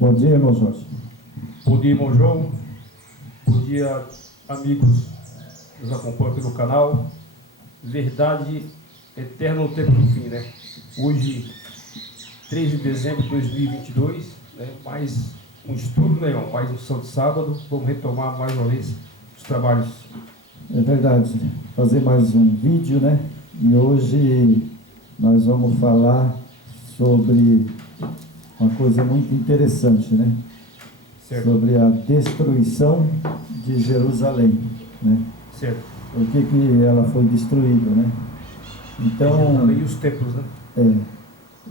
Bom dia, irmão Jorge. Bom dia, irmão João. Bom dia, amigos que nos acompanham pelo canal. Verdade eterna no tempo do fim, né? Hoje, 3 de dezembro de 2022, né? Mais um estudo, né, irmão? Mais um Santo Sábado. Vamos retomar mais uma vez os trabalhos. É verdade, fazer mais um vídeo, né? E hoje nós vamos falar sobre uma coisa muito interessante, né? Certo. Sobre a destruição de Jerusalém, né? Certo. Por que ela foi destruída, né? Então, E os templos, né?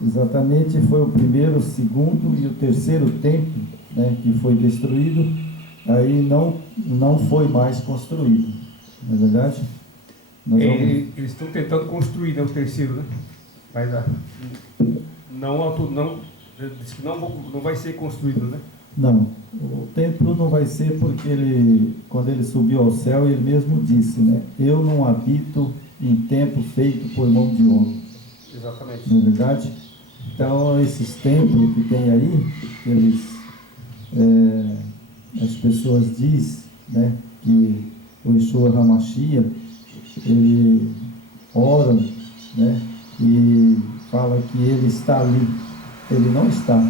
Exatamente, foi o primeiro, o segundo e o terceiro templo, né, que foi destruído, aí não foi mais construído, não é verdade? Eles estão tentando construir, né, o terceiro, né? Mas diz que não vai ser construído, né? Não, o templo não vai ser porque quando ele subiu ao céu, ele mesmo disse, né? Eu não habito em templo feito por mão de homem. Exatamente. Não é verdade? Então, esses templos que tem aí, as pessoas dizem, né, que o Yeshua HaMashiach, ele ora, né, e fala que ele está ali. Ele não está,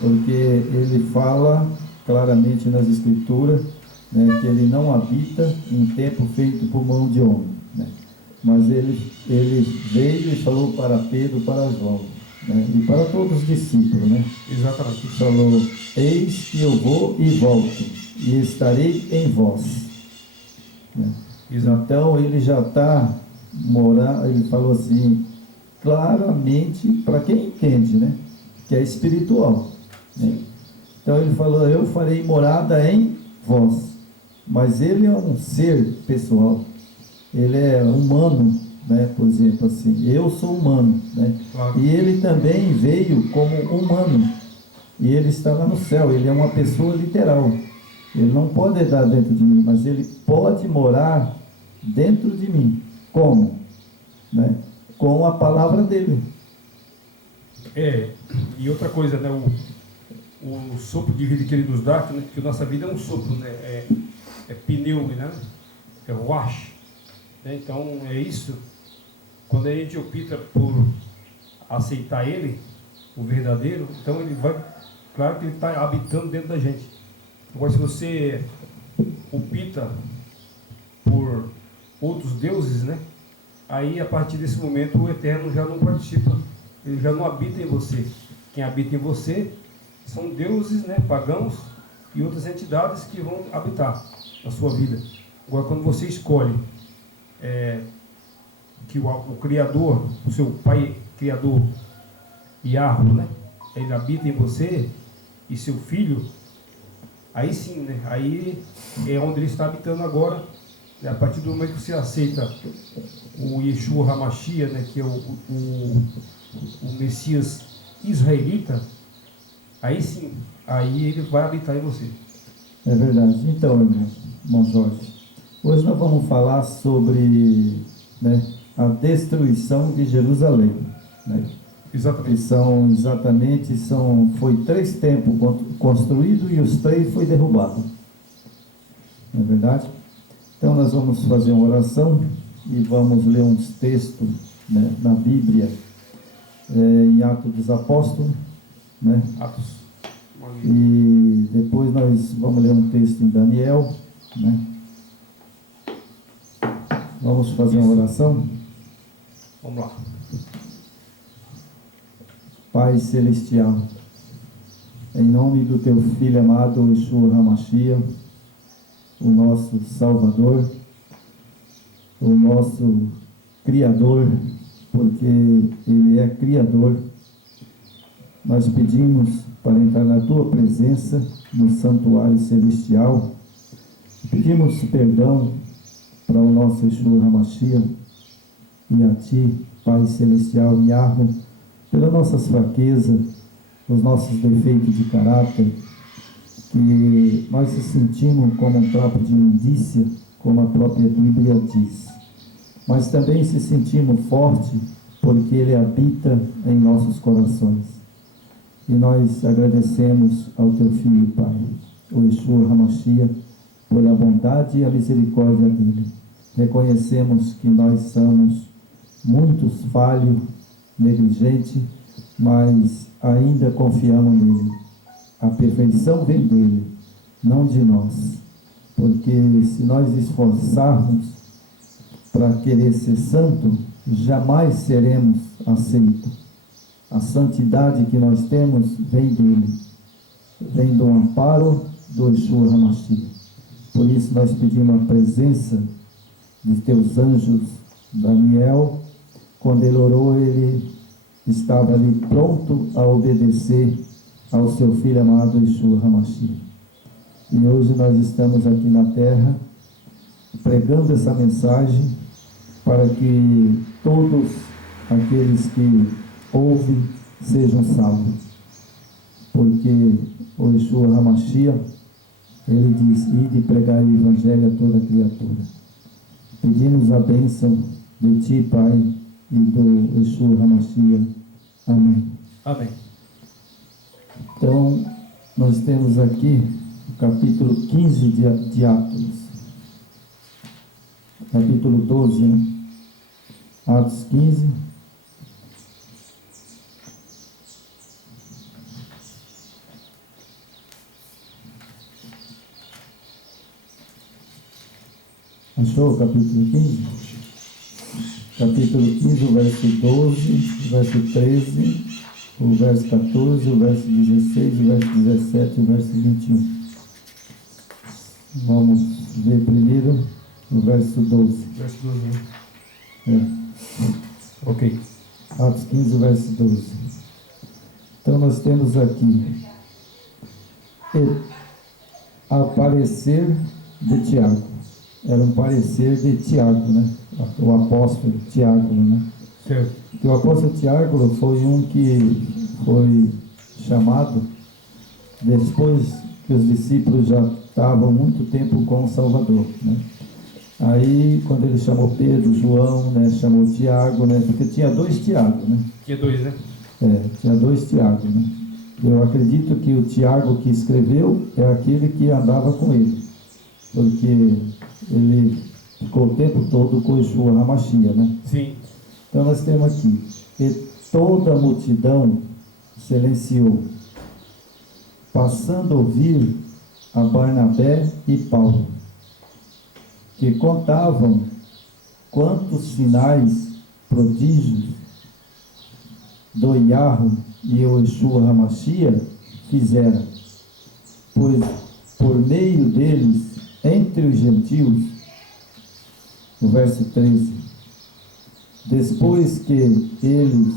porque ele fala claramente nas Escrituras, né, que ele não habita em templo feito por mão de homem, né? Mas ele veio e falou para Pedro, para João, né, e para todos os discípulos, né? Exatamente. Falou: eis que eu vou e volto, e estarei em vós, né? Então ele já está morando, ele falou assim, claramente, para quem entende, né? Que é espiritual, né? Então ele falou: eu farei morada em vós. Mas ele é um ser pessoal, ele é humano, né? Por exemplo, assim, eu sou humano, né? Claro. E ele também veio como humano, e ele está lá no céu, ele é uma pessoa literal. Ele não pode estar dentro de mim, mas ele pode morar dentro de mim. Como? Né? Com a palavra dele. E outra coisa, né? O sopro de vida que ele nos dá, que a nossa vida é um sopro, né? É pneume, né? É ruach. Né? Então, é isso. Quando a gente opta por aceitar ele, o verdadeiro, então ele vai, claro que ele está habitando dentro da gente. Agora, se você opta por outros deuses, né? Aí, a partir desse momento, o Eterno já não participa, ele já não habita em você. Quem habita em você são deuses, né, pagãos e outras entidades que vão habitar na sua vida. Agora, quando você escolhe que o Criador, o seu Pai Criador, Yahweh, né, ele habita em você e seu Filho, aí sim, né, aí é onde ele está habitando agora. A partir do momento que você aceita o Yeshua HaMashiach, né, que é o Messias israelita, aí sim, aí ele vai habitar em você. É verdade. Então, irmão Jorge, hoje nós vamos falar sobre, né, a destruição de Jerusalém, né? Exatamente. Que foi 3 templos construídos e os 3 foi derrubado. Não é verdade? Então nós vamos fazer uma oração e vamos ler uns textos, né, na Bíblia, em Atos dos Apóstolos, né? Atos. E depois nós vamos ler um texto em Daniel, né? Vamos fazer uma oração? Vamos lá. Pai Celestial, em nome do Teu Filho amado, Yeshua HaMashiach, o nosso Salvador, o nosso Criador, porque Ele é Criador, nós pedimos para entrar na Tua presença, no santuário celestial, pedimos perdão para o nosso Yeshua HaMashiach e a Ti, Pai Celestial, Yahweh, pelas nossas fraquezas, os nossos defeitos de caráter, que nós se sentimos como um trapo de imundícia, como a própria Bíblia diz. Mas também se sentimos forte, porque Ele habita em nossos corações. E nós agradecemos ao Teu Filho, Pai, o Yeshua HaMashiach, por a bondade e a misericórdia dele. Reconhecemos que nós somos muitos falhos, negligentes, mas ainda confiamos nele. A perfeição vem dele, não de nós. Porque se nós esforçarmos para querer ser santo, jamais seremos aceitos. A santidade que nós temos vem dele, vem do amparo do Yeshua HaMashiach. Por isso nós pedimos a presença de teus anjos. Daniel, quando ele orou, ele estava ali pronto a obedecer ao seu filho amado Yeshua HaMashiach. E hoje nós estamos aqui na terra pregando essa mensagem para que todos aqueles que ouvem sejam salvos. Porque o Yeshua HaMashiach, ele diz: ide pregar o Evangelho a toda criatura. Pedimos a bênção de Ti, Pai, e do Yeshua HaMashiach. Amém. Amém. Então, nós temos aqui o capítulo 15 de Atos. Capítulo 12, né? Atos 15. Achou o capítulo 15? Capítulo 15, o verso 12, o verso 13, o verso 14, o verso 16, o verso 17 e o verso 21. Vamos ver primeiro o verso 12. Verso 12, né? É. Ok. Atos 15, verso 12. Então nós temos aqui aparecer de Tiago. Era um parecer de Tiago, né? O apóstolo Tiago, né? Certo. E o apóstolo Tiago foi um que foi chamado depois que os discípulos já estavam muito tempo com o Salvador, né? Aí, quando ele chamou Pedro, João, né? Chamou Tiago, né? Porque tinha dois Tiago, né? Tinha dois, né? Tinha dois Tiago, né? Eu acredito que o Tiago que escreveu é aquele que andava com ele, porque ele ficou o tempo todo com Yeshua HaMashiach, né? Sim. Então nós temos aqui: e toda a multidão silenciou, passando a ouvir a Barnabé e Paulo, que contavam quantos sinais, prodígios do Yahweh e o Yeshua HaMashiach fizeram, pois por meio deles, entre os gentios, no verso 13, depois que eles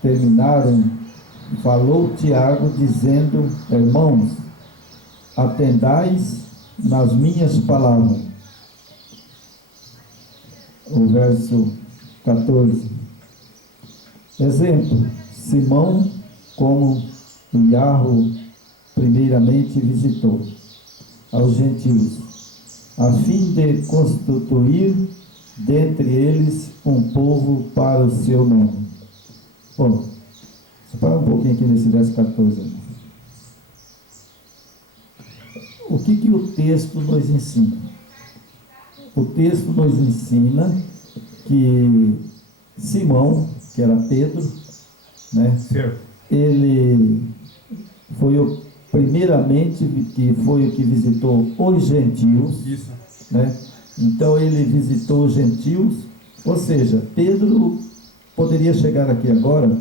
terminaram, falou Tiago, dizendo: irmãos, atendais nas minhas palavras. O verso 14. Exemplo: Simão, como o Yahweh primeiramente visitou aos gentios, a fim de constituir dentre eles um povo para o seu nome. Bom, para um pouquinho aqui nesse verso 14. O que o texto nos ensina? O texto nos ensina que Simão, que era Pedro, né? Certo. Ele foi primeiramente que foi o que visitou os gentios. Isso. Né? Então ele visitou os gentios, ou seja, Pedro poderia chegar aqui agora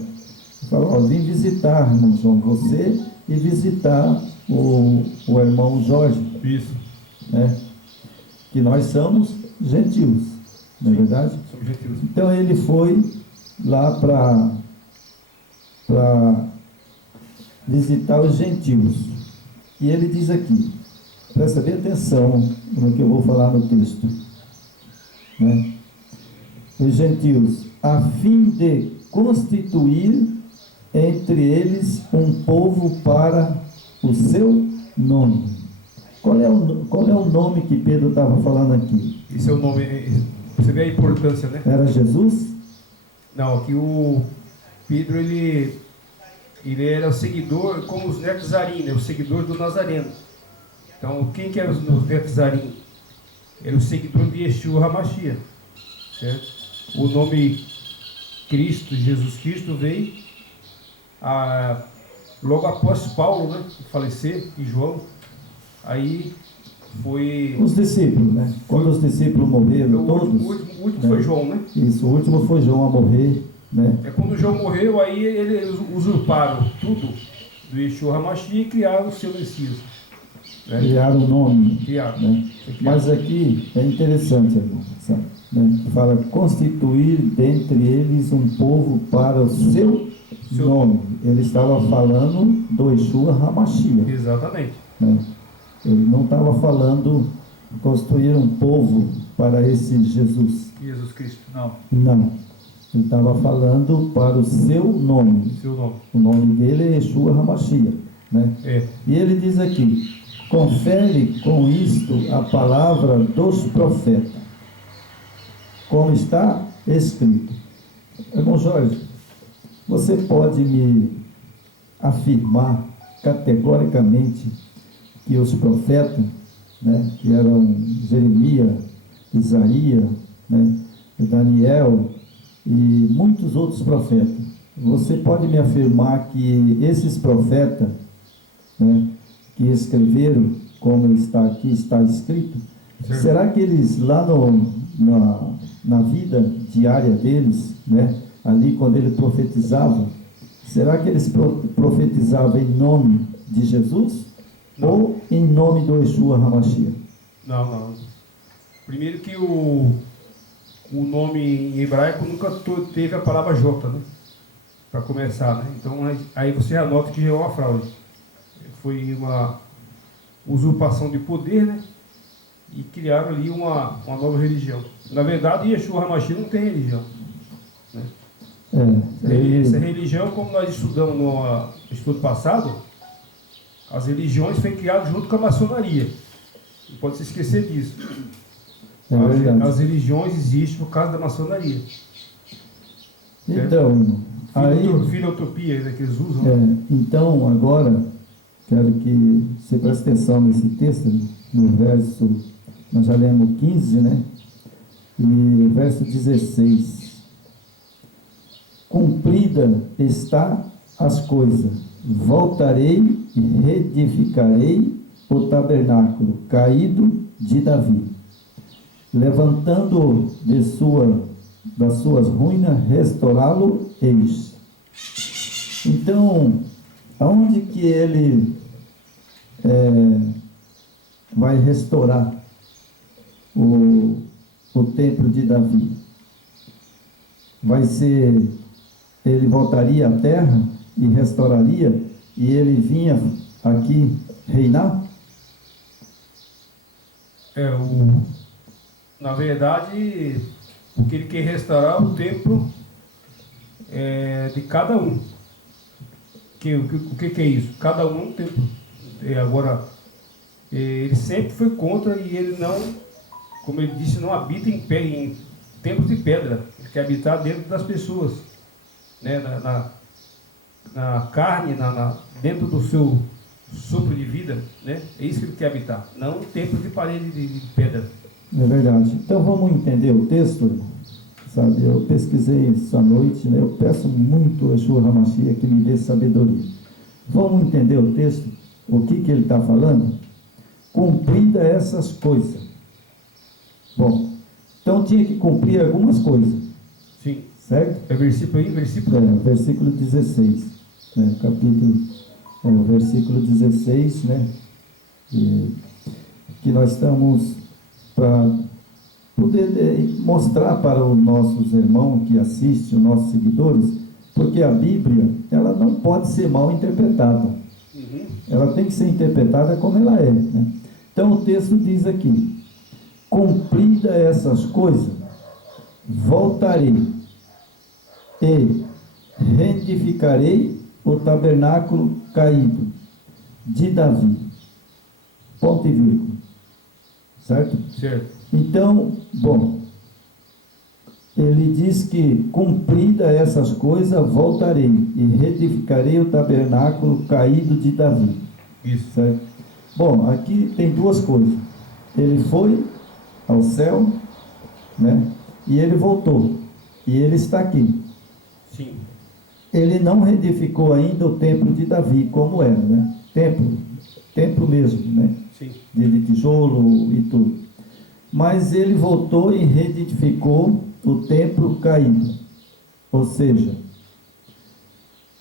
e falar: vim visitar, irmão João, você, e visitar o irmão Jorge. Isso. Né? Que nós somos gentios, não é verdade? Somos gentios. Então ele foi lá para visitar os gentios. E ele diz aqui, presta bem atenção no que eu vou falar no texto, né? Os gentios, a fim de constituir entre eles um povo para o seu nome. Qual é o nome que Pedro estava falando aqui? Esse é o nome. Você vê a importância, né? Era Jesus? Não, aqui o Pedro, ele ele era o seguidor, como os netos Zarim, né? O seguidor do Nazareno. Então, quem que eram os netos Zarim? Era o seguidor de Yeshua HaMashiach, certo? O nome Cristo, Jesus Cristo, veio logo após Paulo, né, falecer, e João. Aí foi... Os discípulos, né? Quando os discípulos morreram, o todos... último né? Foi João, né? Isso, o último foi João a morrer, né? Quando João morreu, aí eles usurparam tudo do Yeshua HaMashiach e criaram o seu Messias. Né? Criaram o nome. Criaram. Né? Mas aqui é interessante, irmão, sabe? Né? Fala, constituir dentre eles um povo para o seu nome. Ele estava falando do Yeshua HaMashiach. Exatamente. Né? Ele não estava falando construir um povo para esse Jesus. Jesus Cristo, não. Não. Ele estava falando para o seu nome. Seu nome. O nome dele é Yeshua HaMashiach. Né? E ele diz aqui, confere com isto a palavra dos profetas, como está escrito. Irmão Jorge, você pode me afirmar categoricamente que os profetas, né, que eram Jeremias, Isaías, né, Daniel e muitos outros profetas, você pode me afirmar que esses profetas, né, que escreveram, como está aqui, está escrito, certo. Será que eles lá na vida diária deles, né, ali quando ele profetizava, será que eles profetizavam em nome de Jesus? Não. Ou em nome do Yeshua HaMashiach? Não. Primeiro que o nome em hebraico nunca teve a palavra J, né? Para começar, né? Então aí você anota que já é uma fraude. Foi uma usurpação de poder, né? E criaram ali uma nova religião. Na verdade, Yeshua HaMashiach não tem religião, né? Essa religião, como nós estudamos no estudo passado, as religiões foram criadas junto com a maçonaria. Não pode se esquecer disso. As religiões existem por causa da maçonaria. Então, filantropia, né, que eles usam. Então, agora, quero que você preste atenção nesse texto, no verso, nós já lemos 15, né? E verso 16. Cumprida está as coisas, voltarei e reedificarei o tabernáculo caído de Davi, levantando das suas ruínas, restaurá-lo eis. Então, aonde que ele vai restaurar o templo de Davi? Ele voltaria à terra e restauraria, e ele vinha aqui reinar? Na verdade, o que ele quer restaurar é o templo de cada um. O que é isso? Cada um é um templo. Agora, ele sempre foi contra, e ele não, como ele disse, não habita em templos de pedra. Ele quer habitar dentro das pessoas, né? Na carne, dentro do seu sopro de vida, né? É isso que ele quer habitar, não templos de parede de pedra. É verdade. Então vamos entender o texto, irmão. Sabe, eu pesquisei essa noite, né? Eu peço muito ao Yeshua HaMashiach que me dê sabedoria. Vamos entender o texto, o que ele está falando? Cumprida essas coisas. Bom, então tinha que cumprir algumas coisas. Sim. Certo? É versículo aí? Versículo 16. Né? O versículo 16, né? Que nós estamos para poder mostrar para os nossos irmãos que assistem, os nossos seguidores, porque a Bíblia, ela não pode ser mal interpretada. Uhum. Ela tem que ser interpretada como ela é, né? Então o texto diz aqui, cumprida essas coisas, voltarei e reedificarei o tabernáculo caído de Davi. Ponto e vírgula. Certo? Certo. Então, bom, ele diz que, cumprida essas coisas, voltarei e reedificarei o tabernáculo caído de Davi. Isso. Certo? Bom, aqui tem duas coisas. Ele foi ao céu, né? E ele voltou. E ele está aqui. Sim. Ele não reedificou ainda o templo de Davi, como era, né? Templo mesmo, né? Sim. De tijolo e tudo. Mas ele voltou e reedificou o templo caído. Ou seja,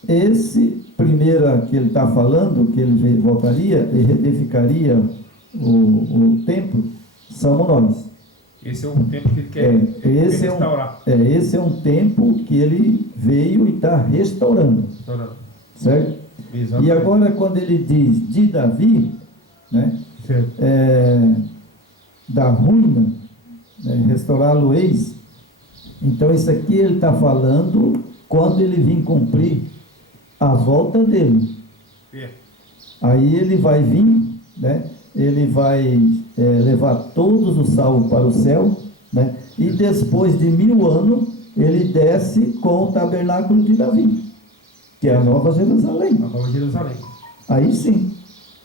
esse primeiro que ele está falando, que ele voltaria e reedificaria o templo, somos nós. Esse é o templo que ele quer restaurar. Esse é um templo que ele veio e está restaurando. Certo? Exatamente. E agora, quando ele diz de Davi, né? Certo. Da ruína, né? Restaurá-lo-eis. Então, isso aqui ele está falando quando ele vir cumprir a volta dele. Aí ele vai vir, né? Ele vai levar todos os salvos para o céu, né? E depois de 1000 anos, ele desce com o tabernáculo de Davi, que é a Nova Jerusalém. A Nova Jerusalém. Aí sim.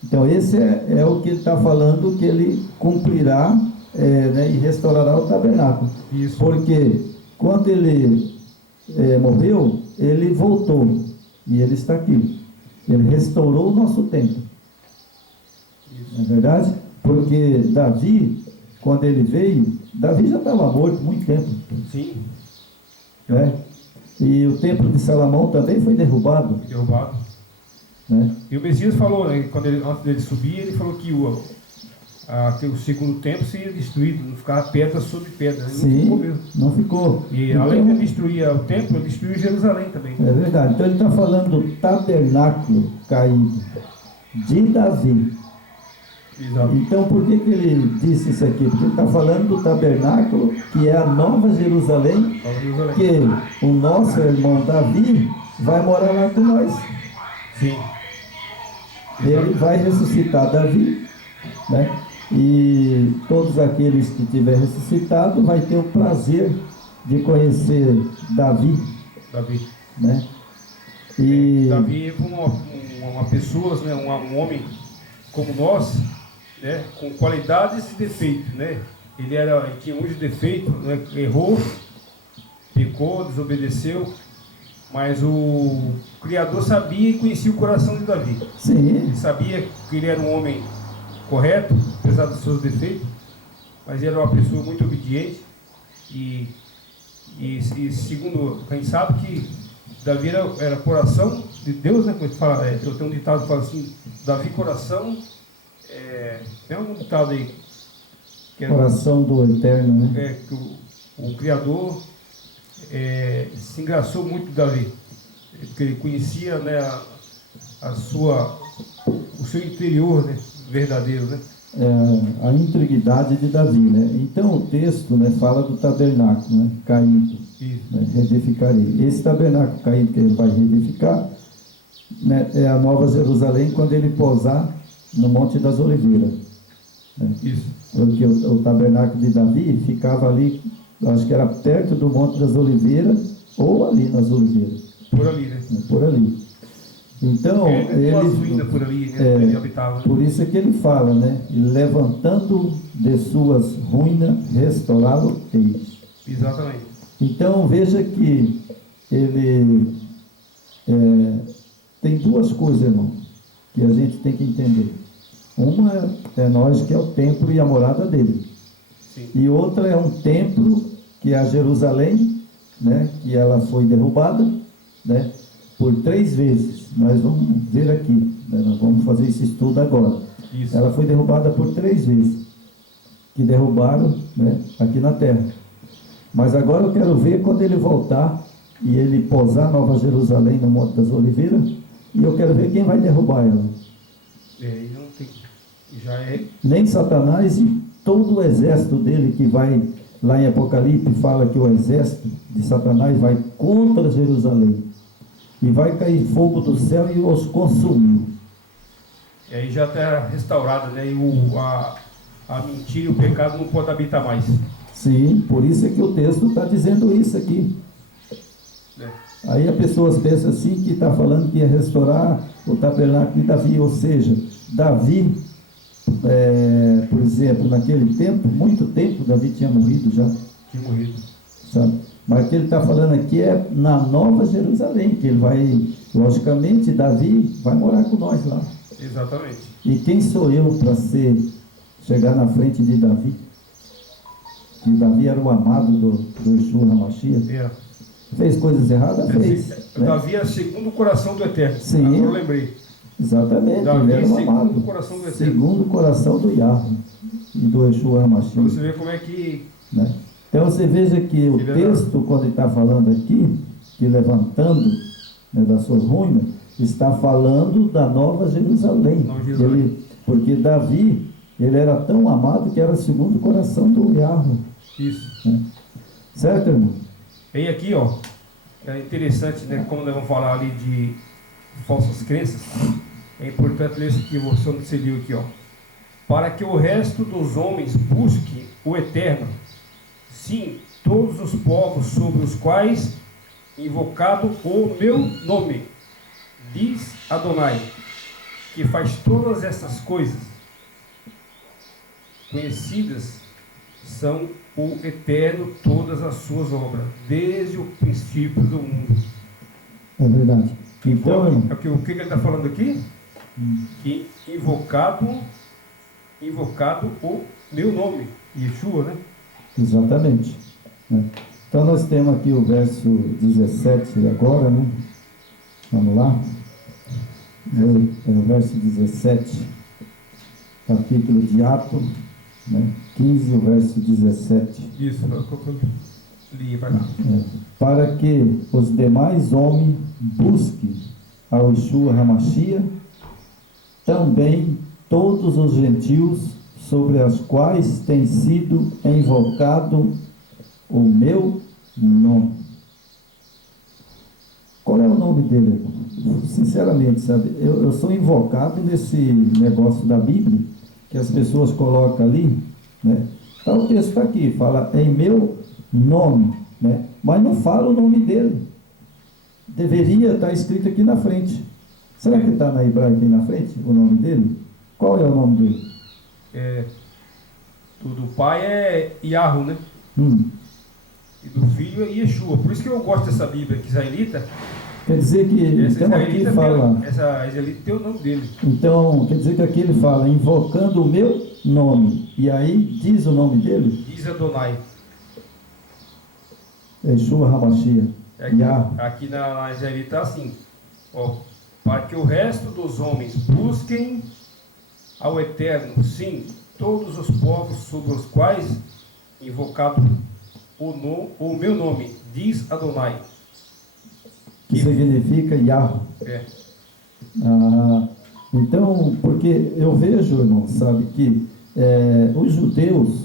Então esse é o que ele está falando, que ele cumprirá, né, e restaurará o tabernáculo. Isso. Porque quando ele morreu, ele voltou, e ele está aqui. Ele restaurou o nosso templo. Não é verdade? Porque Davi, quando ele veio, Davi já estava morto há muito tempo. Sim. Né? E o templo de Salomão também foi derrubado. Né? E o Messias falou, né, antes dele subir, ele falou que o segundo templo seria destruído, não ficava pedra sobre pedra. Né? Sim, não ficou mesmo. Não ficou. E então, além de destruir o templo, ele destruiu Jerusalém também. É verdade. Então ele está falando do tabernáculo caído de Davi. Exato. Então por que ele disse isso aqui? Porque ele está falando do tabernáculo, que é a Nova Jerusalém, que o nosso irmão Davi vai morar lá com nós. Sim. Ele vai ressuscitar Davi, né? E todos aqueles que tiver ressuscitado vai ter o prazer de conhecer Davi. Né? E Davi é uma pessoa, né? um homem como nós, né? Com qualidades e defeitos, né? Ele tinha muitos defeitos, né? Errou, pecou, desobedeceu, mas o Criador sabia e conhecia o coração de Davi. Sim. Ele sabia que ele era um homem correto, apesar dos seus defeitos, mas ele era uma pessoa muito obediente e segundo a gente sabe que Davi era coração de Deus, né? Como a gente fala, eu tenho um ditado que fala assim, Davi coração, tem um ditado aí que coração do Eterno, né? Que o Criador se engraçou muito de Davi, porque ele conhecia, né, o seu interior, né, verdadeiro, né? A integridade de Davi, né? Então o texto, né, fala do tabernáculo, né, caído, né, reedificarei. Esse tabernáculo caído que ele vai reedificar, né, é a Nova Jerusalém quando ele pousar no Monte das Oliveiras. Né? Isso. Porque o tabernáculo de Davi ficava ali, acho que era perto do Monte das Oliveiras ou ali nas Oliveiras. Por ali, né? Por ali. Então, por ali, né? Ele habitava. Por isso é que ele fala, né? Levantando de suas ruínas, restaurá-lo-eis. Exatamente. Então, veja que ele tem duas coisas, irmão, que a gente tem que entender. Uma é nós, que é o templo e a morada dele. Sim. E outra é um templo, que é a Jerusalém, né? Que ela foi derrubada, né? Por 3 vezes. Nós vamos ver aqui, né? Nós vamos fazer esse estudo agora. Isso. Ela foi derrubada por 3 vezes, que derrubaram, né, aqui na terra. Mas agora eu quero ver quando ele voltar e ele pousar Nova Jerusalém no Monte das Oliveiras, e eu quero ver quem vai derrubar ela. Não tem, nem Satanás e todo o exército dele, que vai lá em Apocalipse, fala que o exército de Satanás vai contra Jerusalém e vai cair fogo do céu e os consumir. E aí já está restaurada, né? E a mentira e o pecado não podem habitar mais. Sim, por isso é que o texto está dizendo isso aqui. Aí as pessoas pensam assim que está falando que ia restaurar o tabernáculo de Davi, ou seja, Davi, por exemplo, naquele tempo, muito tempo, Davi tinha morrido já. Tinha morrido. Sabe? Mas o que ele está falando aqui é na Nova Jerusalém, que ele vai, logicamente, Davi vai morar com nós lá. Exatamente. E quem sou eu para chegar na frente de Davi? Que Davi era o amado do Yeshua HaMashiach. Era. Fez coisas erradas? Fez. Né? Davi era segundo o coração do Eterno. Sim. Agora eu lembrei. Exatamente. Davi ele era o segundo amado. o coração do Eterno. Segundo o coração do Yahweh e do Yeshua Para HaMashiach. você ver como é que... Né? Então você veja que o Ele texto, quando ele está falando aqui, que levantando, né, das suas ruínas, está falando da Nova Jerusalém. Nova Jerusalém. Porque Davi, ele era tão amado que era segundo o coração do Yahweh. Isso. Né? Certo, irmão? E aqui, ó, é interessante, né, como nós vamos falar ali de falsas crenças, é importante ler isso aqui, você viu aqui, ó. Para que o resto dos homens busque o Eterno, sim, todos os povos sobre os quais invocado o meu nome, diz Adonai, que faz todas essas coisas conhecidas, são o Eterno todas as suas obras, desde o princípio do mundo. É verdade. Então, irmão, o que ele está falando aqui? Que invocado o meu nome, Yeshua, né? exatamente. Né? Então nós temos aqui o verso 17 agora, né? Vamos lá. É o verso 17, capítulo de Atos, né? 15, o verso 17. Isso, li, vai lá. Para que os demais homens busquem ao Yeshua HaMashiach, também todos os gentios sobre as quais tem sido invocado o meu nome. Qual é o nome dele, irmão? Sinceramente, sabe, eu sou invocado nesse negócio da Bíblia, que as pessoas colocam ali, né? Então o texto está aqui, fala em meu nome, né? Mas não fala o nome dele. Deveria estar escrito aqui na frente. Será que está na hebraica aí na frente, o nome dele? Qual é o nome dele? Do pai é Yahweh, né? E do filho é Yeshua. Por isso que eu gosto dessa Bíblia aqui, israelita. Quer dizer que, então aqui fala... Essa israelita tem o nome dele. Então, quer dizer que aqui ele fala, invocando o meu nome. E aí diz o nome dele? Diz Adonai. Yeshua HaMashiach. Aqui na israelita é assim. Ó, para que o resto dos homens busquem ao Eterno, sim, todos os povos sobre os quais invocado o meu nome, diz Adonai. Que significa Yahweh. Então, porque eu vejo, irmão, sabe, que os judeus,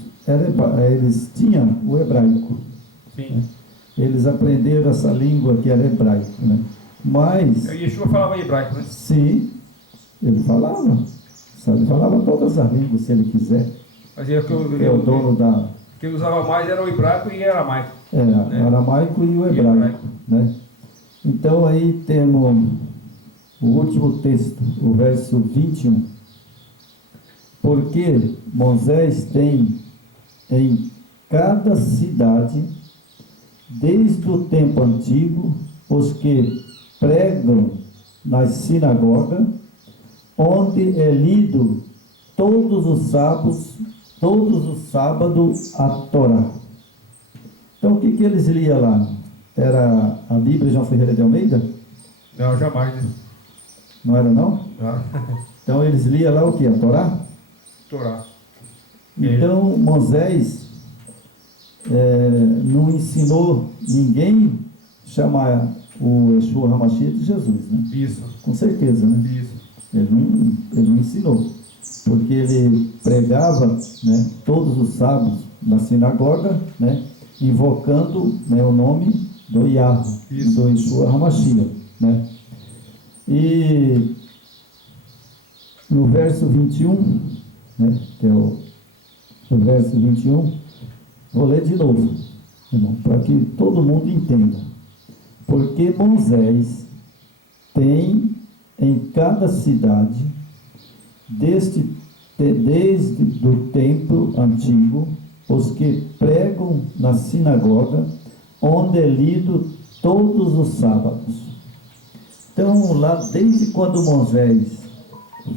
eles tinham o hebraico. Sim. Né? Eles aprenderam essa língua que era hebraico, né? Mas... Yeshua falava hebraico, né? Sim, ele falava. Sabe, ele falava todas as línguas, se ele quiser. Mas o dono da... que usava mais era o hebraico e o aramaico. O aramaico e o hebraico, né? Então aí temos o último texto, o verso 21. Porque Moisés tem em cada cidade, desde o tempo antigo, os que pregam nas sinagogas, onde é lido todos os sábados a Torá. Então o que eles liam lá? Era a Bíblia João Ferreira de Almeida? Não, jamais, né? Não era não? Então eles liam lá o que? A Torá? Torá. Então Moisés não ensinou ninguém chamar o Yeshua HaMashiach de Jesus, né? Isso. Com certeza, né? Isso. Ele não ensinou, porque ele pregava, né, todos os sábados na sinagoga, né, invocando, né, o nome do Yahweh, do Yeshua HaMashiach, né? E no verso 21, né, que é o verso 21, Vou ler de novo, irmão, para que todo mundo entenda. Porque Moisés tem em cada cidade, desde o templo antigo, os que pregam na sinagoga, onde é lido todos os sábados. Então, lá desde quando Moisés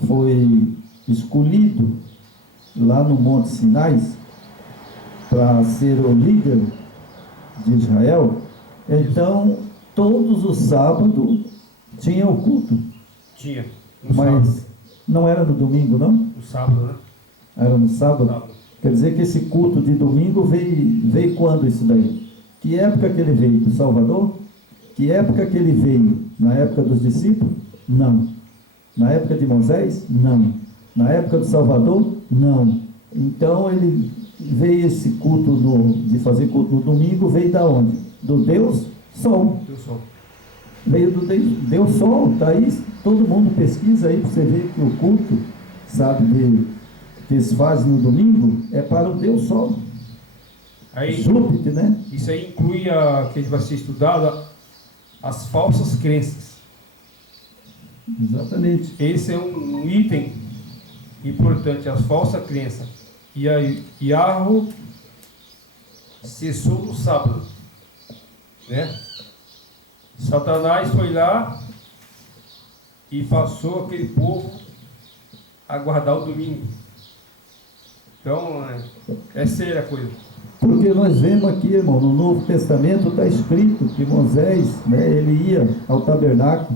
foi escolhido lá no Monte Sinai para ser o líder de Israel, então todos os sábados tinha o culto. Tinha. Mas sábado. não era no domingo, não? No sábado, né? Era no sábado? Sábado. Quer dizer que esse culto de domingo veio quando isso daí? Que época que ele veio? Do Salvador? Que época que ele veio? Na época dos discípulos? Não. Na época de Moisés? Não. Na época do Salvador? Não. Então ele veio esse culto de fazer culto no domingo, veio da onde? Do Deus Sol. Deus Sol. Veio do Deus Sol, tá aí, todo mundo pesquisa aí para você ver que o culto, sabe, que eles fazem no domingo, é para o Deus Sol. Aí, Júpiter, né? Isso aí inclui que vai ser estudado as falsas crenças. Exatamente. Esse é um item importante, as falsas crenças. E aí, Yahweh cessou no sábado, né? Satanás foi lá e passou aquele povo a guardar o domingo. Então, é séria a coisa. Porque nós vemos aqui, irmão, no Novo Testamento está escrito que Moisés, né, ele ia ao tabernáculo,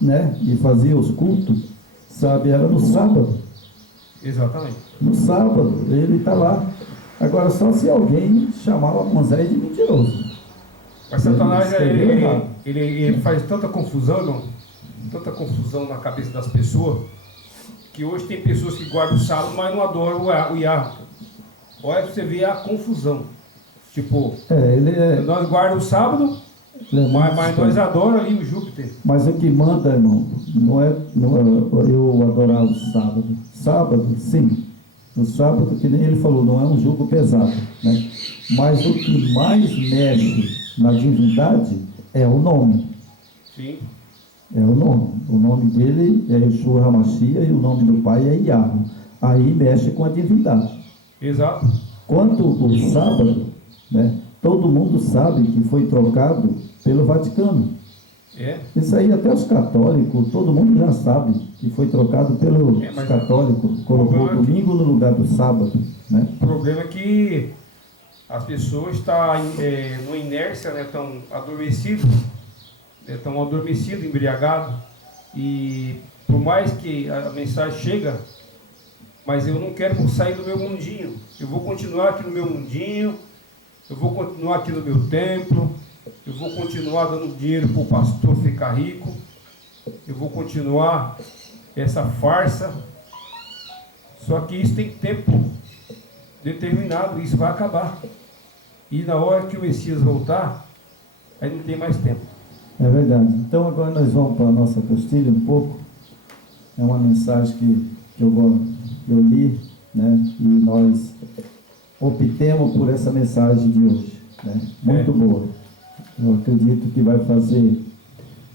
né, e fazia os cultos, sabe, era no sábado. Exatamente. No sábado, ele está lá. Agora, só se alguém chamava Moisés de mentiroso. Mas Satanás, errado. ele faz tanta confusão, irmão, tanta confusão na cabeça das pessoas, que hoje tem pessoas que guardam o sábado, mas não adoram o Yahweh. Olha para você ver a confusão. Tipo, nós guardamos o sábado, mas nós adoramos ali o Júpiter. Mas o que manda, irmão, não é eu adorar o sábado. Sábado, sim. No sábado, que nem ele falou, não é um jugo pesado, né? Mas o que mais mexe na divindade é o nome. Sim. É o nome. O nome dele é Yeshua HaMashiach e o nome do pai é Yahweh. Aí mexe com a divindade. Exato. Quanto o sábado, né, todo mundo sabe que foi trocado pelo Vaticano. É. Isso aí até os católicos, todo mundo já sabe que foi trocado pelos católicos. Colocou o domingo no lugar do sábado, né? O problema é que as pessoas estão numa inércia, né, estão adormecidas, embriagadas, e por mais que a mensagem chega, mas eu não quero sair do meu mundinho. Eu vou continuar aqui no meu mundinho, eu vou continuar aqui no meu templo, eu vou continuar dando dinheiro para o pastor ficar rico, eu vou continuar essa farsa. Só que isso tem tempo determinado, isso vai acabar. E na hora que o Messias voltar, aí não tem mais tempo. É verdade. Então agora nós vamos para a nossa apostila um pouco. É uma mensagem que eu li, né? E nós optemos por essa mensagem de hoje, né? Muito boa. Eu acredito que vai fazer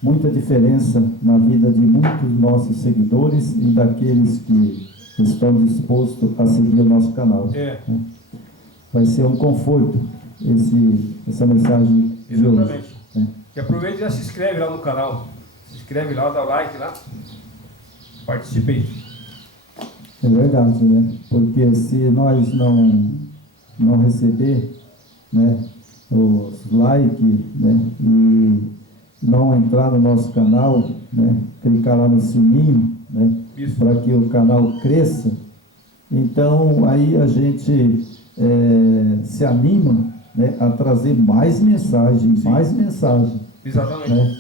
muita diferença na vida de muitos nossos seguidores e daqueles que estão dispostos a seguir o nosso canal. Né? Vai ser um conforto essa mensagem de hoje. Exatamente. E aproveita e já se inscreve lá no canal. Se inscreve lá, dá like lá. Participe aí. É verdade, né? Porque se nós não receber, né, os likes, né, e não entrar no nosso canal, né, clicar lá no sininho, né, para que o canal cresça, então aí a gente se anima, né, a trazer mais mensagens. Exatamente. Né?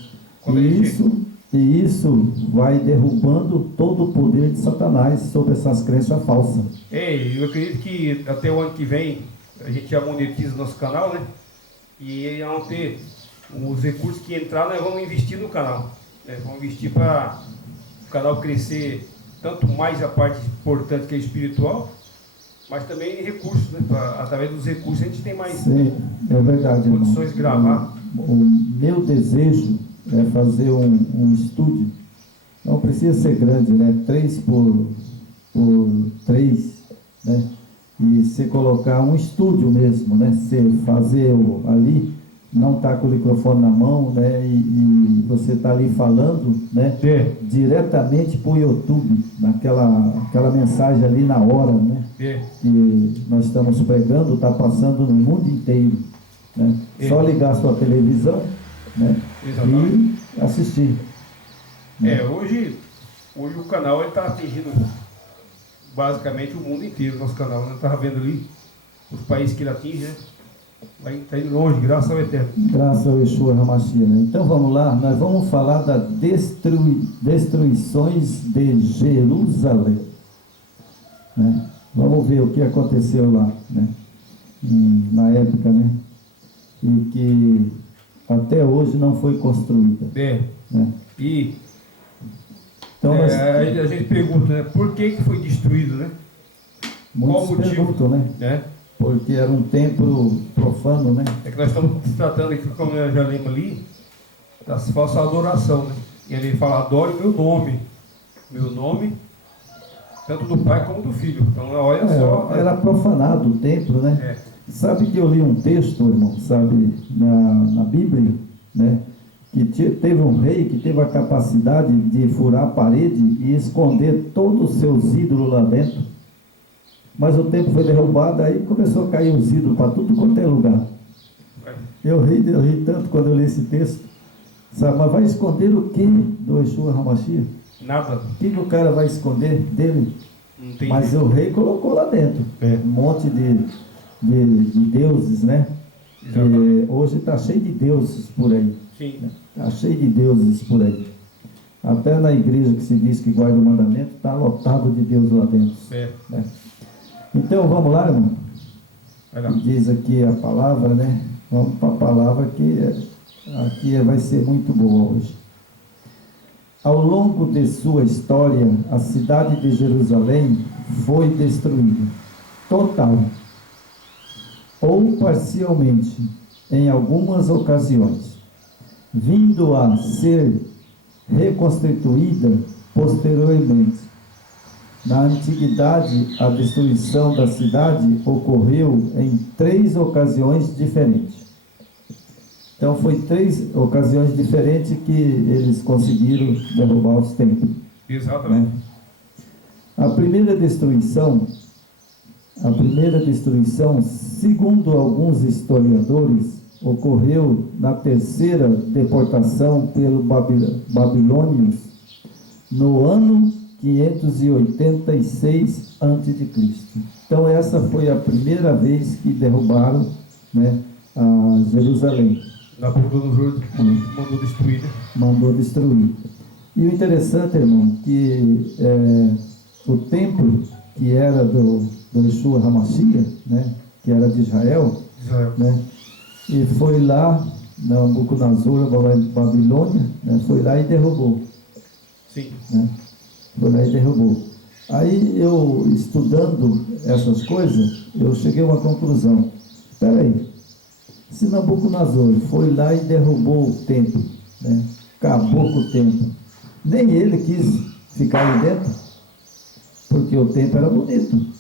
E isso vai derrubando todo o poder de Satanás sobre essas crenças falsas. Eu acredito que até o ano que vem a gente já monetiza nosso canal, né? E vamos ter os recursos que entrar, nós vamos investir no canal. Né? Vamos investir para o canal crescer, tanto mais a parte importante que é espiritual, mas também recursos, né? Através dos recursos a gente tem mais Sim, é verdade, irmão. condições de gravar. O meu desejo é fazer um estúdio. Não precisa ser grande, né? 3 por 3, né? E você colocar um estúdio mesmo, né? Você fazer ali, não tá com o microfone na mão, né? E você tá ali falando, né? Diretamente para o YouTube, aquela mensagem ali na hora, né? Que nós estamos pregando, está passando no mundo inteiro, né? Só ligar sua televisão, né? E assistir. Hoje o canal está atingindo basicamente o mundo inteiro, nosso canal, né? Estava vendo ali os países que ele atinge, né? Vai estar indo longe, graças ao Eterno. Graças ao Yeshua HaMashiach, né? Então vamos lá, nós vamos falar das destruições de Jerusalém, né? Vamos ver o que aconteceu lá, né? Na época, né? E que até hoje não foi construída. Né? E então, a gente pergunta, né? Por que foi destruído, né? Muitos qual motivo? Perguntam, né? Porque era um templo profano, né? É que nós estamos tratando aqui, como eu já lembro ali, da falsa adoração, né? E ele fala, adore meu nome, tanto do pai como do filho. Então, olha só. Era profanado o templo, né? Sabe que eu li um texto, irmão, sabe, na Bíblia, né? Que teve um rei que teve a capacidade de furar a parede e esconder todos os seus ídolos lá dentro. Mas o templo foi derrubado, aí começou a cair os ídolos para tudo quanto é lugar. Eu ri tanto quando eu li esse texto. Sabe, mas vai esconder o que do Yeshua HaMashiach? Nada. O que o cara vai esconder dele? Não tem mas jeito. O rei colocou lá dentro um monte de deuses, né? Hoje está cheio de deuses por aí. Sim. Está cheio de deuses por aí. Até na igreja que se diz que guarda o mandamento, está lotado de Deus lá dentro. Né? Então vamos lá, irmão. Diz aqui a palavra, né? Vamos para a palavra que aqui vai ser muito boa hoje. Ao longo de sua história, a cidade de Jerusalém foi destruída, total ou parcialmente, em algumas ocasiões, vindo a ser reconstituída posteriormente. Na antiguidade, a destruição da cidade ocorreu em 3 ocasiões diferentes. Então, foi 3 ocasiões diferentes que eles conseguiram derrubar os templos. Exatamente. Né? A primeira destruição, segundo alguns historiadores, ocorreu na 3ª deportação pelos babilônios, no ano 586 a.C. Então essa foi a primeira vez que derrubaram, né, a Jerusalém. Nabucodonosor mandou destruir, né? Mandou destruir. E o interessante, irmão, que o templo que era do Yeshua HaMashiach, né, que era de Israel. Né, e foi lá, Nabucodonosor, Babilônia, né, foi lá e derrubou. Sim. Né? Foi lá e derrubou. Aí eu, estudando essas coisas, eu cheguei a uma conclusão. Espera aí, se Nabucodonosor foi lá e derrubou o templo, né? Acabou com o templo, nem ele quis ficar ali dentro, porque o templo era bonito.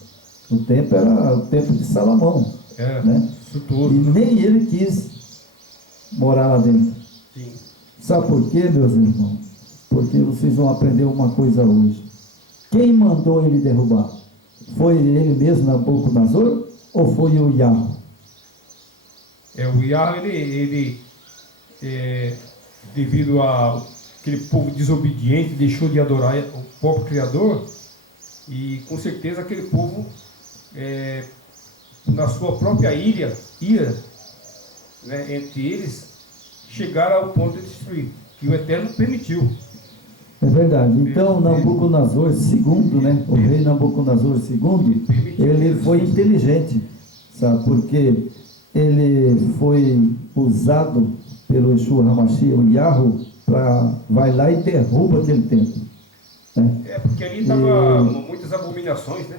O templo era o templo de Salomão. Né? Tudo, e nem ele quis morar lá dentro. Sim. Sabe por quê, meus irmãos? Porque vocês vão aprender uma coisa hoje. Quem mandou ele derrubar? Foi ele mesmo, Nabucodonosor, ou foi o Yahweh? O Yahweh, ele devido a aquele povo desobediente, deixou de adorar o próprio Criador, e com certeza aquele povo, na sua própria ira, né, entre eles, chegaram ao ponto de destruir, que o Eterno permitiu. É verdade. Então, Nabucodonosor II, né, o rei Nabucodonosor II, ele foi inteligente, sabe? Porque ele foi usado pelo Yeshua HaMashiach, o Yahweh, vai lá e derruba aquele templo. Né? Porque ali estava muitas abominações, né?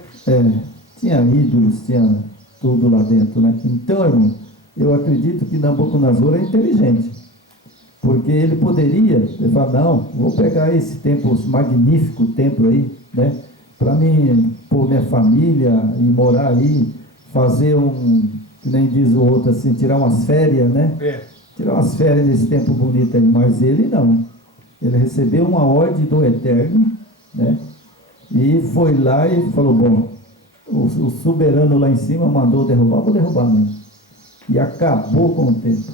tinha ídolos, tinha tudo lá dentro, né? Então, irmão, eu acredito que Nabucodonosor é inteligente, porque ele poderia, ele fala, não, vou pegar esse templo, esse magnífico templo aí, né? Para mim, pôr minha família e morar aí, fazer que nem diz o outro assim, tirar umas férias, né? Tirar umas férias nesse tempo bonito aí, mas ele não. Ele recebeu uma ordem do Eterno, né? E foi lá e falou, bom, o soberano lá em cima mandou derrubar, vou derrubar mesmo. E acabou com o templo.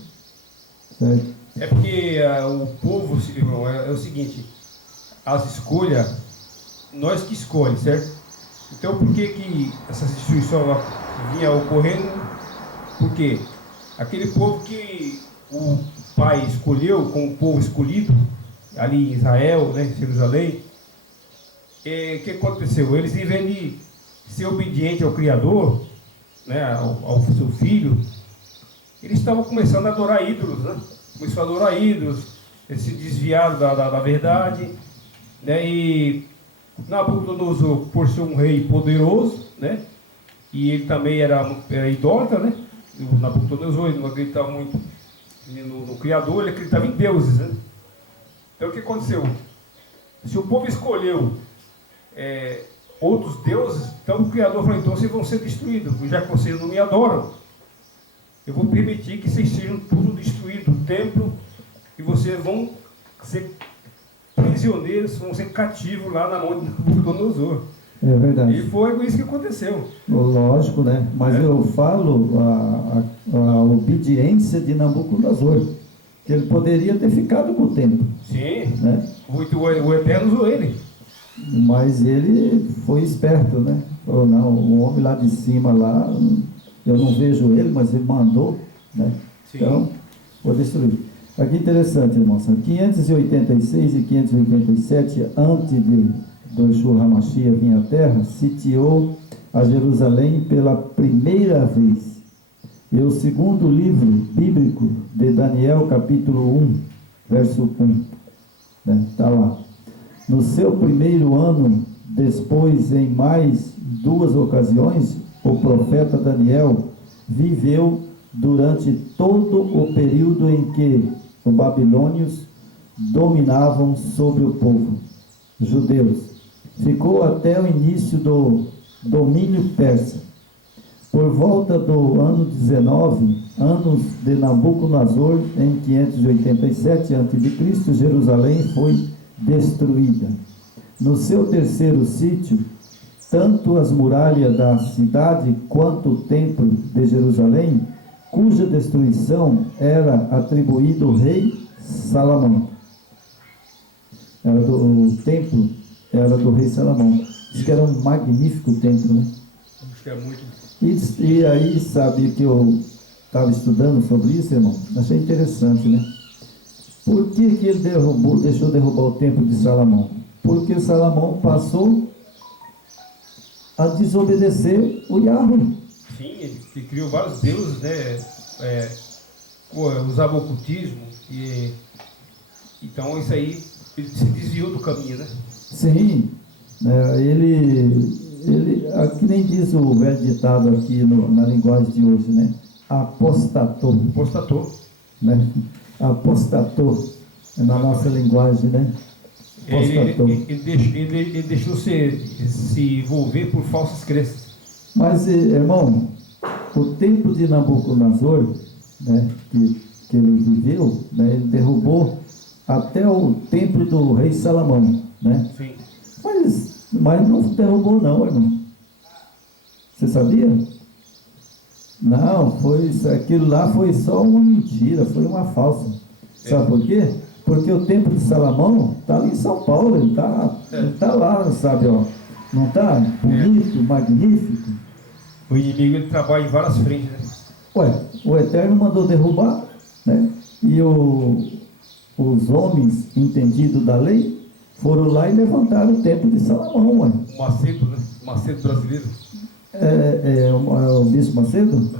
Certo? É porque o povo, irmão, é o seguinte, as escolhas, nós que escolhe, certo? Então por que essa destruição vinha ocorrendo? Porque aquele povo que o pai escolheu como povo escolhido, ali em Israel, né, em Jerusalém, o que aconteceu? Eles, em vez de ser obediente ao Criador, né, ao seu filho, eles estavam começando a adorar ídolos, né? Começou a adorar ídolos, eles se desviaram da verdade, né? E Nabucodonosor, por ser um rei poderoso, né? E ele também era idólatra, né? O Nabucodonosor, ele não acreditava muito no Criador, ele acreditava em deuses, né? Então o que aconteceu? Se o povo escolheu outros deuses, então o Criador falou, então vocês vão ser destruídos, já que vocês não me adoram, eu vou permitir que vocês sejam tudo destruídos, o templo, e vocês vão ser prisioneiros, vão ser cativos lá na mão de Nabucodonosor. É verdade. E foi isso que aconteceu. Lógico, né? Mas eu falo a obediência de Nabucodonosor, que ele poderia ter ficado com o templo. Sim, né? O Eterno usou ele. Mas ele foi esperto, né? Falou, não, o homem lá de cima, lá, eu não vejo ele, mas ele mandou, né? Sim. Então, vou destruir. Aqui interessante, irmãos, 586 e 587, antes do Yeshua HaMashiach vir à terra, sitiou a Jerusalém pela primeira vez. E o segundo livro bíblico de Daniel, capítulo 1, verso 1, né? Está lá. No seu primeiro ano, depois, em mais duas ocasiões, o profeta Daniel viveu durante todo o período em que os babilônios dominavam sobre o povo, judeus. Ficou até o início do domínio persa. Por volta do ano 19, anos de Nabucodonosor, em 587 a.C., Jerusalém foi destruída. No seu terceiro sítio, tanto as muralhas da cidade quanto o templo de Jerusalém, cuja destruição era atribuída ao rei Salomão. O templo era do rei Salomão. Diz que era um magnífico templo, né? Acho que é muito. E aí, sabe que eu estava estudando sobre isso, irmão? Achei interessante, né? Por que ele deixou derrubar o templo de Salomão? Porque Salomão passou a desobedecer o Yahweh. Sim, ele criou vários deuses, né? Usava o ocultismo. Então isso aí, ele se desviou do caminho, né? Sim, ele aqui nem diz o velho ditado aqui na linguagem de hoje, né? Apostatou. Apostatou. Né? Apostatou na nossa linguagem, né? Ele deixou se envolver por falsas crenças. Mas, irmão, o tempo de Nabucodonosor, né, que ele viveu, né, ele derrubou até o templo do rei Salomão, né? Sim. Mas não derrubou não, irmão. Você sabia? Não, aquilo lá foi só uma mentira, foi uma falsa. Sabe por quê? Porque o templo de Salomão está ali em São Paulo, ele tá lá, sabe, ó. Não está bonito, magnífico? O inimigo, ele trabalha em várias frentes, né? Ué, o Eterno mandou derrubar, né? E os homens entendidos da lei foram lá e levantaram o templo de Salomão, ué. O Macedo, né? O Macedo brasileiro. O bispo Macedo?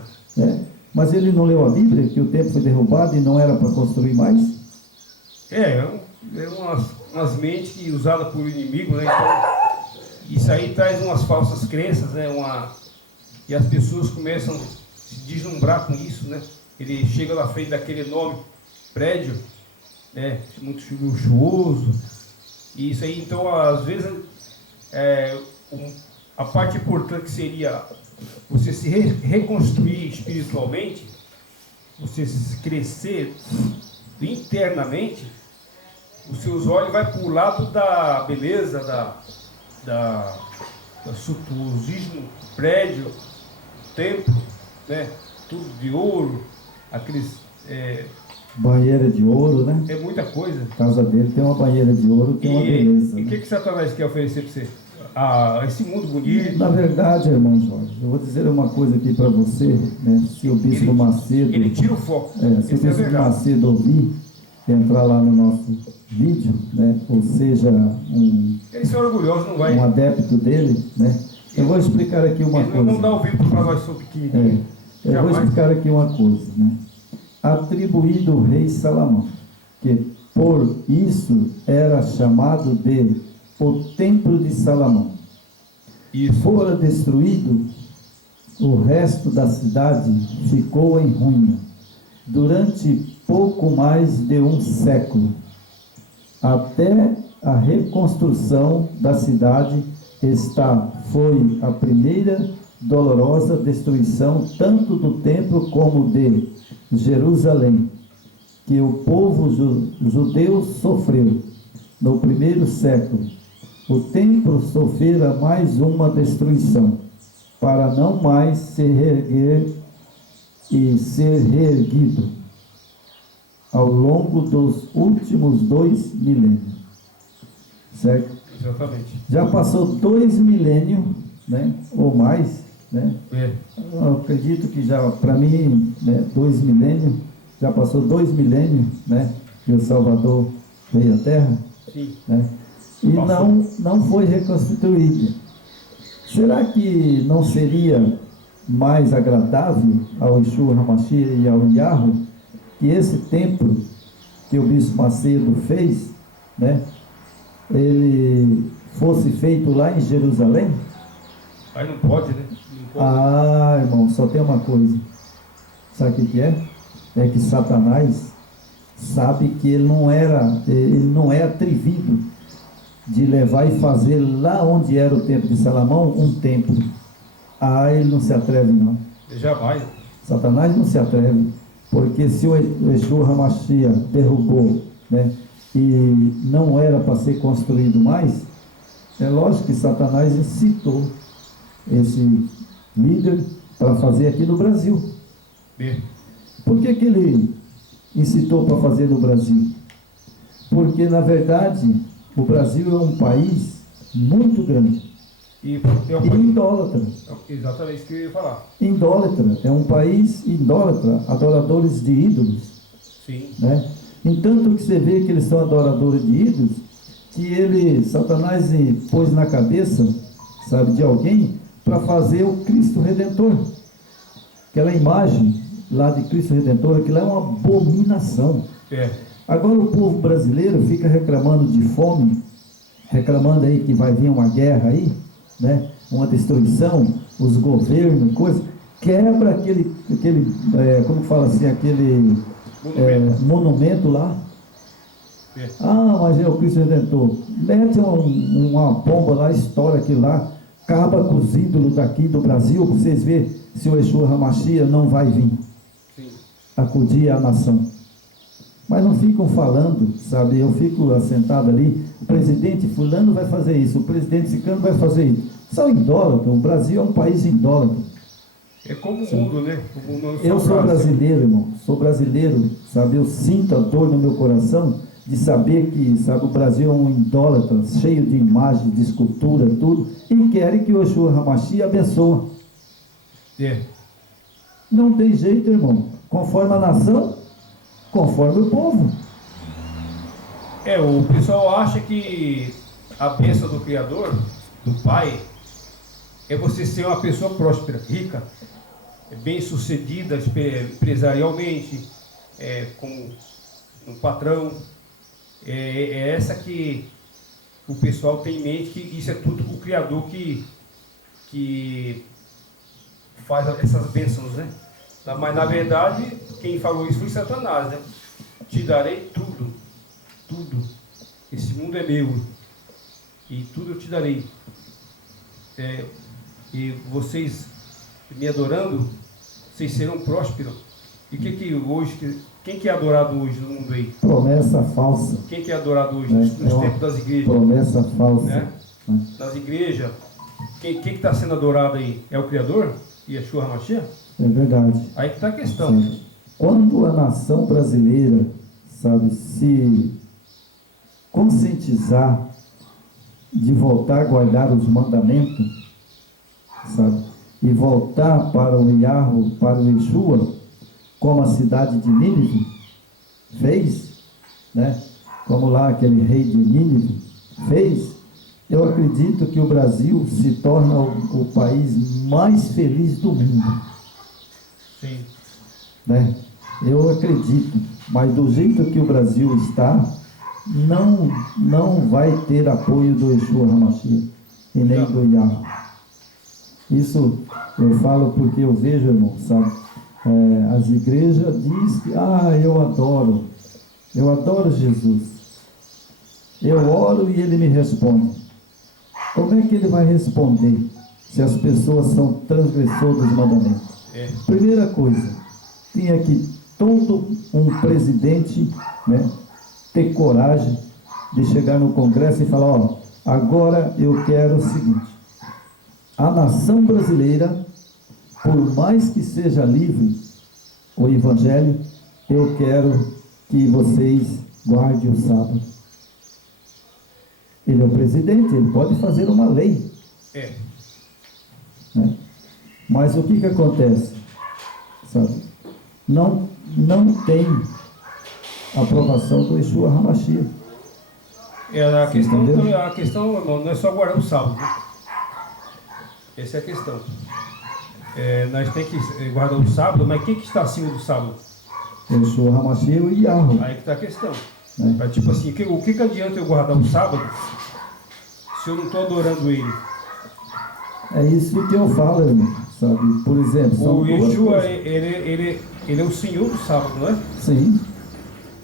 Mas ele não leu a Bíblia, que o templo foi derrubado e não era para construir mais? Umas mentes usadas por inimigo, né? Então, isso aí traz umas falsas crenças, né? e as pessoas começam a se deslumbrar com isso, né? Ele chega na frente daquele enorme prédio, né? Muito luxuoso, e isso aí, então, às vezes, a parte importante que seria você se reconstruir espiritualmente, você crescer internamente, os seus olhos vai para o lado da beleza, da suntuosismo, prédio, templo, né? Tudo de ouro, aqueles... Banheira de ouro, né? É muita coisa. A casa dele tem uma banheira de ouro, tem uma beleza. E o né? que Satanás quer oferecer para você? Esse mundo bonito. Na verdade, irmão Jorge, eu vou dizer uma coisa aqui para você, né? Se o Bispo Macedo... Ele tira o foco. se o Bispo Macedo ouvir, entrar lá no nosso vídeo, né? Ou seja, Eles são orgulhosos, não vai. um adepto dele, né? Eu vou explicar aqui uma coisa. Eles não vão dar ouvido para nós sobre que... Eu vou explicar aqui uma coisa, né? Atribuído ao rei Salomão, que por isso era chamado de o Templo de Salomão. Isso. Fora destruído, o resto da cidade ficou em ruína durante pouco mais de um século. Até a reconstrução da cidade foi a primeira dolorosa destruição tanto do templo como de Jerusalém, que o povo judeu sofreu no primeiro século. O templo sofrera mais uma destruição, para não mais se reerguer e ser reerguido ao longo dos últimos 2 milênios. Certo? Exatamente. Já passou 2 milênios, né, ou mais, né? Eu acredito que já, para mim, né, 2 milênios, já passou 2 milênios, né, que o Salvador veio à Terra. Sim. Né? E não foi reconstituído. Será que não seria mais agradável ao Yeshua HaMashiach e ao Yahweh que esse templo que o Bispo Macedo fez, né, ele fosse feito lá em Jerusalém? Aí não pode, né? Não pode. Irmão, só tem uma coisa. Sabe o que é? É que Satanás sabe que ele não é atrevido de levar e fazer lá onde era o templo de Salomão um templo. Ele não se atreve não. Jamais. Satanás não se atreve, porque se o Yeshua HaMashiach derrubou, né, e não era para ser construído mais, é lógico que Satanás incitou esse líder para fazer aqui no Brasil. Por que ele incitou para fazer no Brasil? Porque na verdade o Brasil é um país muito grande e idólatra. Exatamente isso que eu ia falar. Indólatra, é um país idólatra, adoradores de ídolos. Sim. Né? Entanto que você vê que eles são adoradores de ídolos, que Satanás pôs na cabeça, sabe, de alguém, para fazer o Cristo Redentor. Aquela imagem lá de Cristo Redentor, aquilo é uma abominação. Agora o povo brasileiro fica reclamando de fome, reclamando aí que vai vir uma guerra aí, né? Uma destruição, os governos, coisa, quebra aquele como fala assim, aquele monumento lá. Mas é o Cristo Redentor. Mete uma bomba lá, estoura aquilo lá, acaba com os ídolos daqui do Brasil, para vocês verem se o Yeshua HaMashiach não vai vir acudir a nação. Mas não ficam falando, sabe? Eu fico assentado ali, o presidente fulano vai fazer isso, o presidente ciclano vai fazer isso. São idólatras, o Brasil é um país idólatra. É como o mundo, né? O mundo eu sou brasileiro, irmão, sou brasileiro, sabe? Eu sinto a dor no meu coração de saber que, sabe, o Brasil é um idólatra, cheio de imagens, de escultura, tudo, e querem que o Yeshua HaMashiach abençoe. Não tem jeito, irmão. Conforme a nação, conforme o povo. O pessoal acha que a bênção do Criador, do Pai, é você ser uma pessoa próspera, rica, bem sucedida empresarialmente, como um patrão. É essa que o pessoal tem em mente, que isso é tudo o Criador que faz essas bênçãos, né? Mas na verdade, quem falou isso foi Satanás, né? Te darei tudo, tudo. Esse mundo é meu e tudo eu te darei. E vocês me adorando, vocês serão prósperos. E quem que é adorado hoje no mundo aí? Promessa falsa. Quem que é adorado hoje nos tempos das igrejas? Promessa falsa. Né? Das igrejas, quem que está sendo adorado aí? É o Criador? Yeshua HaMashiach? É verdade. Aí que está a questão. Sim. Quando a nação brasileira, sabe, se conscientizar de voltar a guardar os mandamentos, sabe, e voltar para o Yahweh, para o Yeshua, como a cidade de Nínive fez, né? Como lá aquele rei de Nínive fez, eu acredito que o Brasil se torna o país mais feliz do mundo. Sim. Né? Eu acredito, mas do jeito que o Brasil está, não vai ter apoio do Yeshua HaMashiach e nem do Yahweh. Isso eu falo porque eu vejo, irmão, sabe? As igrejas dizem que, eu adoro Jesus. Eu oro e ele me responde. Como é que ele vai responder se as pessoas são transgressores dos mandamentos? Primeira coisa, tinha que todo um presidente, né, ter coragem de chegar no Congresso e falar, agora eu quero o seguinte, a nação brasileira, por mais que seja livre o Evangelho, eu quero que vocês guardem o sábado. Ele é o presidente, ele pode fazer uma lei. Né? Mas o que acontece? Sabe? Não tem aprovação do Yeshua HaMashiach. A questão, irmão, não é só guardar o sábado. Essa é a questão. Nós temos que guardar o sábado, mas quem que está acima do sábado? Yeshua HaMashiach e Yahweh. Aí que está a questão. Tipo assim, o que adianta eu guardar o sábado se eu não estou adorando ele? É isso que eu falo, irmão, sabe? Por exemplo, o Yeshua, ele é o Senhor do sábado, não é? Sim.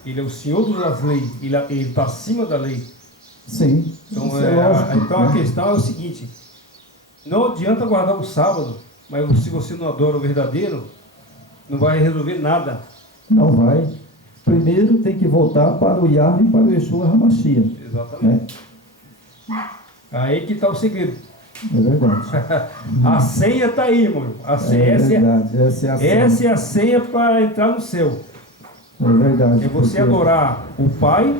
Ele é o Senhor das leis, ele está acima da lei. Sim. Então, lógico, então a questão é o seguinte, não adianta guardar o sábado, mas se você não adora o verdadeiro, não vai resolver nada. Não vai. Primeiro tem que voltar para o Yahweh e para o Yeshua HaMashiach. Exatamente. Aí que está o segredo. É verdade. A senha está aí, irmão. Essa é a senha. Essa é a senha para entrar no céu. É verdade. É você adorar o Pai,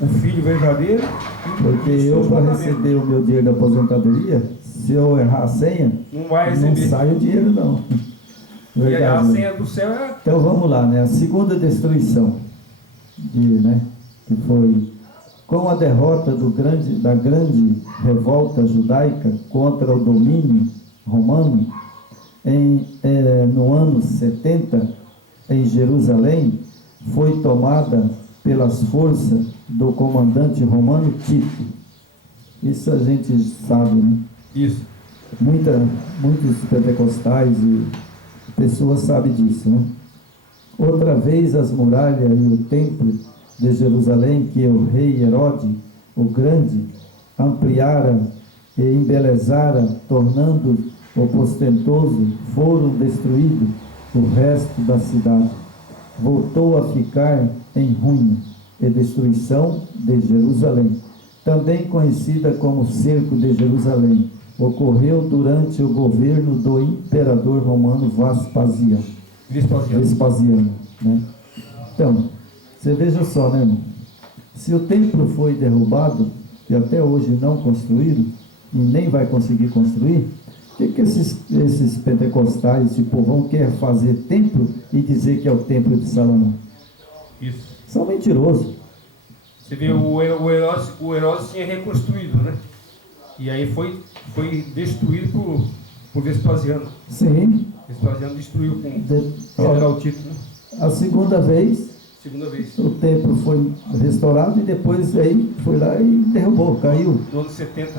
o Filho verdadeiro. Porque eu, para receber o meu dinheiro da aposentadoria, se eu errar a senha, não vai receber. Não sai o dinheiro, não. Verdade, e a senha do céu é... Então vamos lá, né? A segunda destruição, que foi com a derrota da grande revolta judaica contra o domínio romano, no ano 70, em Jerusalém, foi tomada pelas forças do comandante romano Tito. Isso a gente sabe, né? Isso. Muitos pentecostais e pessoas sabem disso, né? Outra vez as muralhas e o templo de Jerusalém, que o rei Herodes, o Grande, ampliara e embelezara, tornando o ostentoso, foram destruídos o resto da cidade. Voltou a ficar em ruína e destruição de Jerusalém, também conhecida como Cerco de Jerusalém. Ocorreu durante o governo do imperador romano Vespasiano, né? Então, você veja só, né, irmão? Se o templo foi derrubado e até hoje não construíram e nem vai conseguir construir, o que esses pentecostais, esse povão quer fazer templo e dizer que é o templo de Salomão? Isso. São mentirosos. Você vê, o Herodes tinha reconstruído, né? E aí foi destruído por Vespasiano. Sim. Vespasiano destruiu com o general Tito, né? A segunda vez, o templo foi restaurado e depois aí foi lá e derrubou, caiu. No ano 70.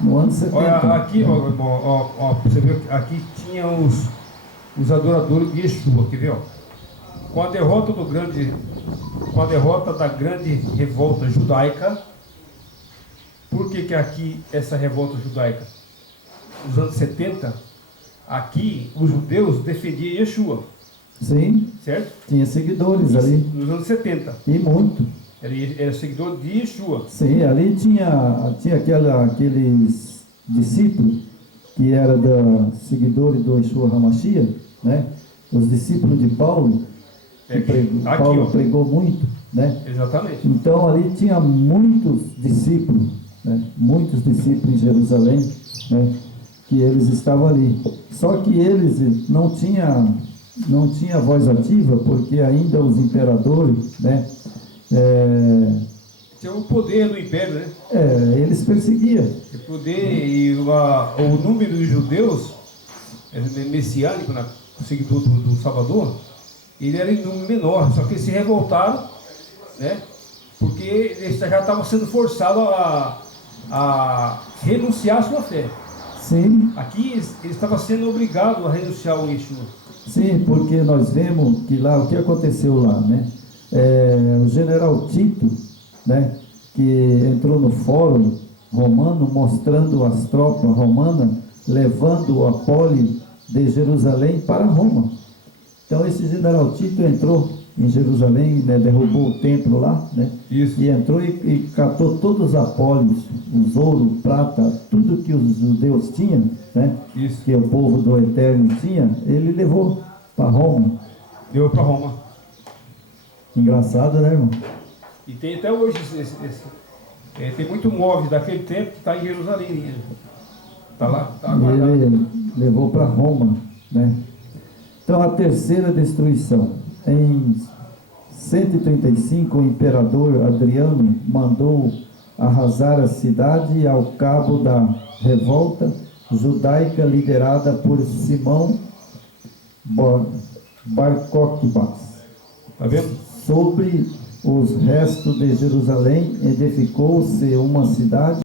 no ano 70. Olha, aqui, ó, você viu que aqui tinha os adoradores de Yeshua, quer ver, ó? Com a derrota da grande revolta judaica. Por que aqui essa revolta judaica? Nos anos 70, aqui os judeus defendiam Yeshua. Sim, certo? Tinha seguidores ali. Nos anos 70. E muito. Era seguidor de Yeshua. Sim, ali tinha aqueles discípulos que eram seguidores do Yeshua HaMashiach, né? Os discípulos de Paulo, Paulo pregou muito, né? Exatamente. Então ali tinha muitos discípulos, né? Muitos discípulos em Jerusalém, né? Que eles estavam ali. Só que eles não tinham voz ativa, porque ainda os imperadores, né? Tinha o poder do império, né? Eles perseguiam. O poder e o número de judeus messiânicos, o seguidor do Salvador, ele era em número menor, só que eles se revoltaram, né? Porque eles já estavam sendo forçados a renunciar à sua fé. Sim. Aqui eles estavam sendo obrigados a renunciar ao Yeshua. Sim, porque nós vemos que lá, o que aconteceu lá, né? O general Tito, né? Que entrou no fórum romano mostrando as tropas romanas levando o Apóleo de Jerusalém para Roma. Então esse general Tito entrou em Jerusalém, né? Derrubou o templo lá, né? Isso. E entrou e catou todos os apólios, os ouro, prata, tudo que os judeus tinham, né? Isso. Que o povo do Eterno tinha, ele levou para Roma. Levou para Roma. Engraçado, né, irmão? E tem até hoje tem muito móvel daquele tempo que está em Jerusalém. Está lá, está guardado. Ele levou para Roma, né? Então a terceira destruição. Em 135, o imperador Adriano mandou arrasar a cidade ao cabo da revolta judaica liderada por Simão Bar Coquebas. Está vendo? Sobre os restos de Jerusalém edificou-se uma cidade